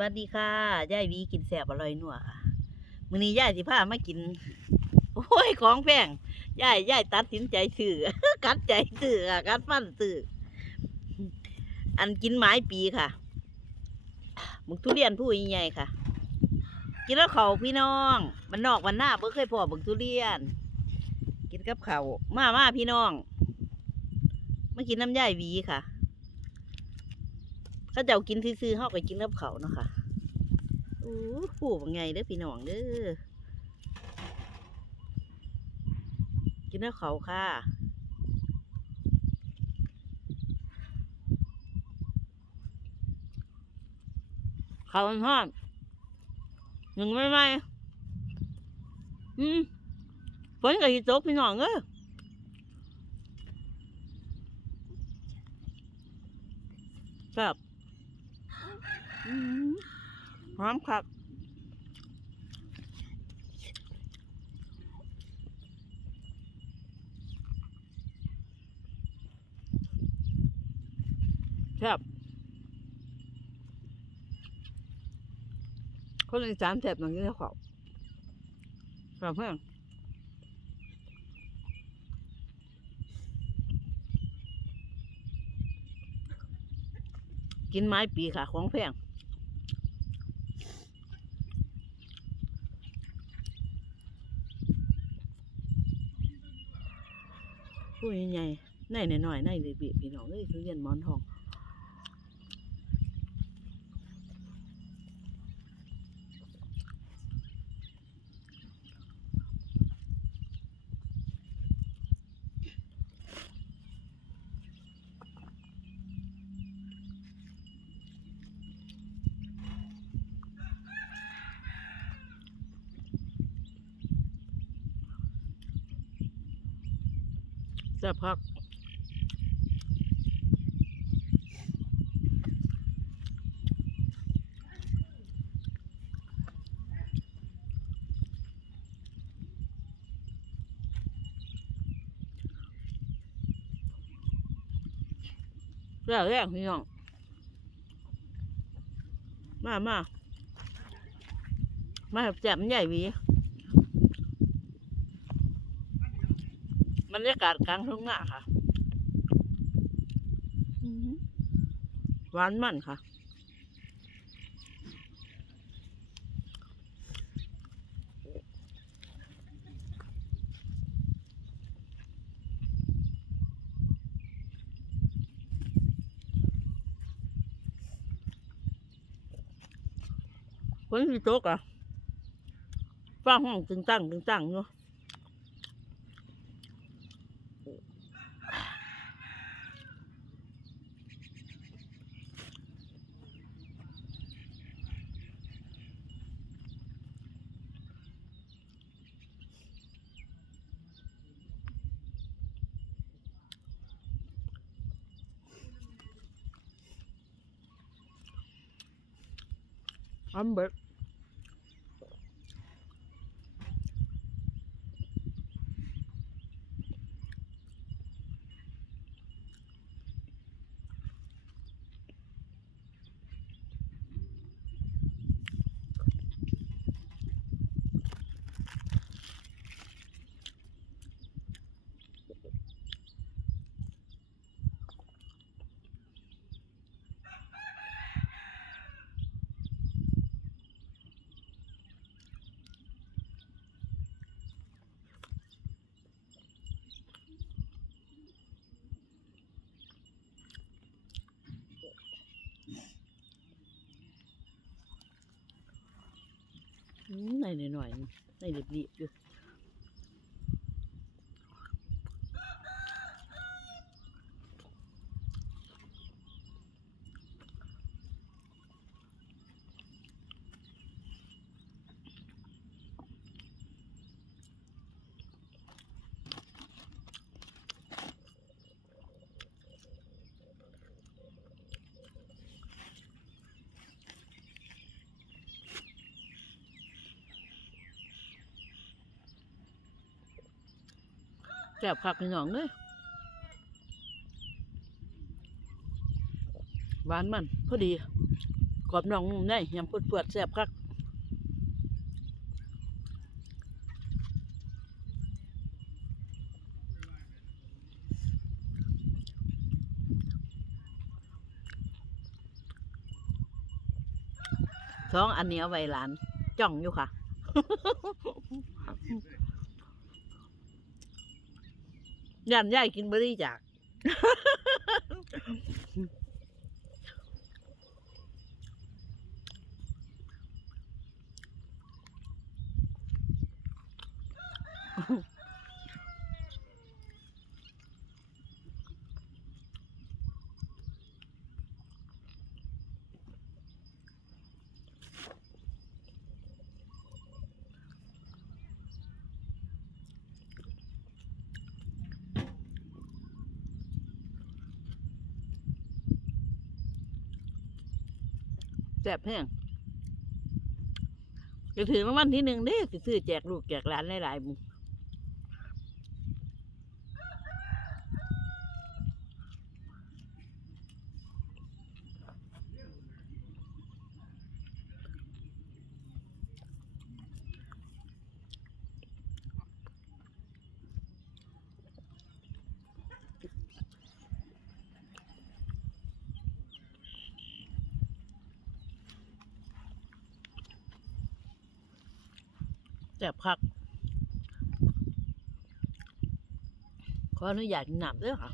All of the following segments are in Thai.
วัสดีค่ะยายวีกินแสบอร่อยนัวค่ะมื้อนี้ยายสิพามากิน โอ้ยของแพงยายยายตัดสินใจซื้อกัดใจซื้อค่ะกัดฟันซื้ออันกินไม้ปีค่ะมึกทุเรียนผู้ใหญ่ๆค่ะ กินแล้วเขาพี่น้องมันนอกมันหน้าเพิ่เคยพอบึกทุเรียน กินกับเขาวมามาพี่น้องมากินน้ำยายวีค่ะ เขาเจ้ากินซื่อๆเฮาก็กินกับเขาเนาะค่ะอู้หูว่าไงเด้อพี่น้องเด้อกินกับเขาค่ะเขาทอดหนึ่งไม่ไหมอืมฝนก็สิโตพี่น้องเอ้อครับ หอมครับครับคนอีสานแถบหนังเยอะเขาครับเพื่อนกินไม้ปีค่ะ ของแพง ผู้ใหญ่ๆในหน่อยๆในเบียพี่น้องเอ้ยทุเรียนหมอนทอง แซ่บพักแซ่บแรกพี่น้อง มามามาแซ่บมันใหญ่วี บรรยากาศกลางทุ่งนาค่ะหวานมันค่ะคนที่โต๊ะอะฟ้าห้องตึงตั้งตึงตั้งเนาะ ท หน่อยๆในเรียบๆอยู่ ซ่บคักพี่น้องเลยหวานมันพอดีกรอบนองนุ่มได้ยำพุดเปือดแซ่บคักสองอันนี้เอาไว้หลาน จ้องอยู่ค่ะ ยันยายกินบรี่จากอ แซ่บแห้งจะถือมาวันที่หนึ่งเด้สิซื้อแจกลูกแจกหลานหลายๆห ซ่บคักขออนุญาตกินน้ำด้วยค่ะ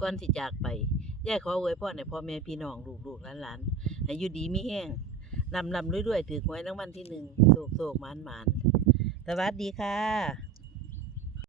ก่อนที่จากไปยายขออวยพรให้พ่อแม่พี่น้องลูกๆหลานๆให้อยู่ดีมีแห้งลำลำรวยๆถือหวยรางวัลที่หนึ่งโศกโศกหมานหมานสวัสดีค่ะ